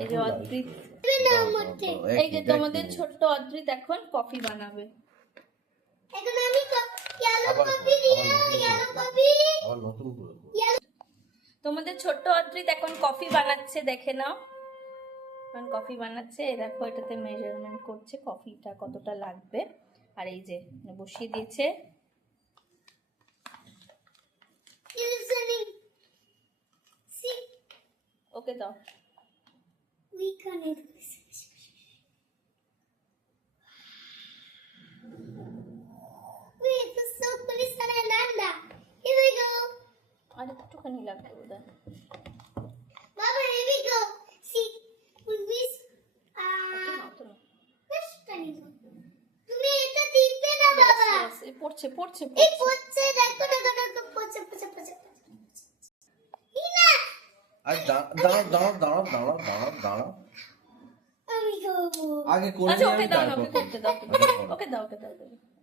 এই যে অদ্রিত, এই যে তোমাদের ছোট্ট অদ্রিত এখন কফি বানাবে। এখন আমি ইয়েলো কফি ইয়েলো কফি তোমাদের ছোট্ট অদ্রিত এখন কফি বানাচ্ছে, দেখে নাও। এখন কফি বানাচ্ছে, এই দেখো এটাতে মেজারমেন্ট করছে কফিটা কতটা লাগবে। আর এই যে বসিয়ে দিয়েছে। ওকে দাও। We can Wait, the circle is Ananda. Here we go. আর একটুখানি লাগবে বোধহয়। Baba, here we go. See, this তুমি এটা দিতে না বাবা। এই পড়ছে পড়ছে এই পড়ছে, দেখো দেখো পড়ছে পড়ছে পড়ছে। ইনা আজ দাঁড়াও আমি খাবো আগে করে আচ্ছা নিই ওকে আমি দাও, তারপর ওকে করতে দাও, ওকে দাও, ওকে দাও।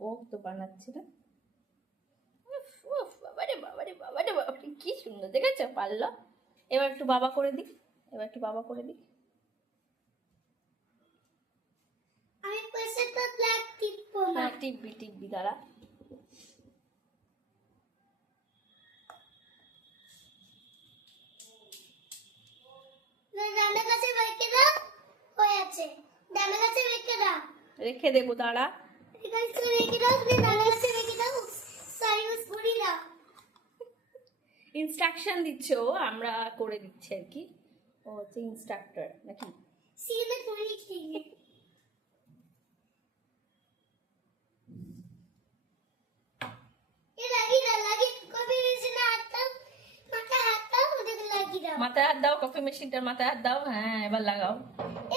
ও তো বানাচ্ছে না। উফ বাবারে বাবারে বাবারে বাবারে, কি সুন্দর দেখেছো পারলো। এবার একটু বাবা করে দিই, এবার একটু বাবা করে দিই। আমি পয়সা তো ব্ল্যাক টিপবো না। হ্যাঁ টিপবি টিপবি, দাঁড়া। ডানা কাছে রেখে দাও, হয়ে আছে। ডানা কাছে রেখে দাও, রেখে দেবো, দাঁড়া। এখানে রেখে দাও, তুমি ডানা কাছে রেখে দাও। সাইজ করি না। ইনস্ট্রাকশন দিচ্ছে ও, আমরা করে দিচ্ছি আর কি। ও হচ্ছে ইনস্ট্রাক্টর নাকি? সিনে করে খেয়ে মাথায় হাত দাও, কফি মেশিনটার মাথায় হাত দাও। হ্যাঁ এবার লাগাও।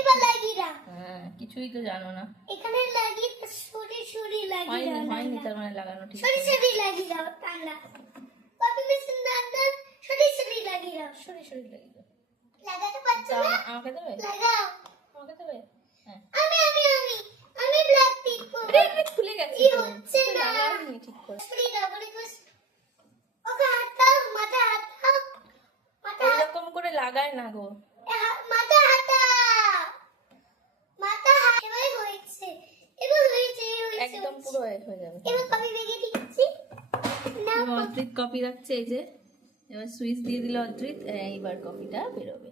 এবার লাগিয়ে দাও। হ্যাঁ কিছুই তো জানো না। এখানে লাগিয়ে সরি লাগিয়ে দাও। হয়নি তার মানে লাগানো ঠিক। সরি লাগিয়ে দাও। ঠান্ডা কফি মেশিন দাও, সরি লাগিয়ে দাও। সরি লাগিয়ে দাও। লাগাতে পারছো না? আমাকে দেবে? লাগাও। আমাকে দেবে? হ্যাঁ। আমি ব্ল্যাক টিপ করব। আরে খুলে গেছে কি তো। হচ্ছে না? লাগাইনি ঠিক করে। সরি দাও বলে কস। ওকে হাত দাও, মাথা হাত দাও। মাথা এরকম করে লাগায় না গো। মাথা এবার হয়েছে। একদম পুরো হয়ে যাবে। এবার কফি বেগে দিচ্ছি না। অদ্রিত কফি রাখছে, এই যে এবার সুইচ দিয়ে দিল অদ্রিত, এইবার কফিটা বেরোবে।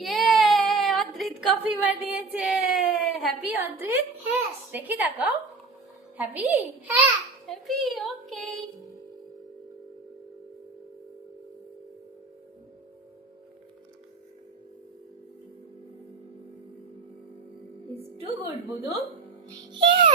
ইয়ে অদ্রিত কফি বানিয়েছে। হ্যাপি অদ্রিত? হ্যাঁ দেখি দেখাও। হ্যাপি? হ্যাঁ happy, okay. It's too good, Budu. হ্যাঁ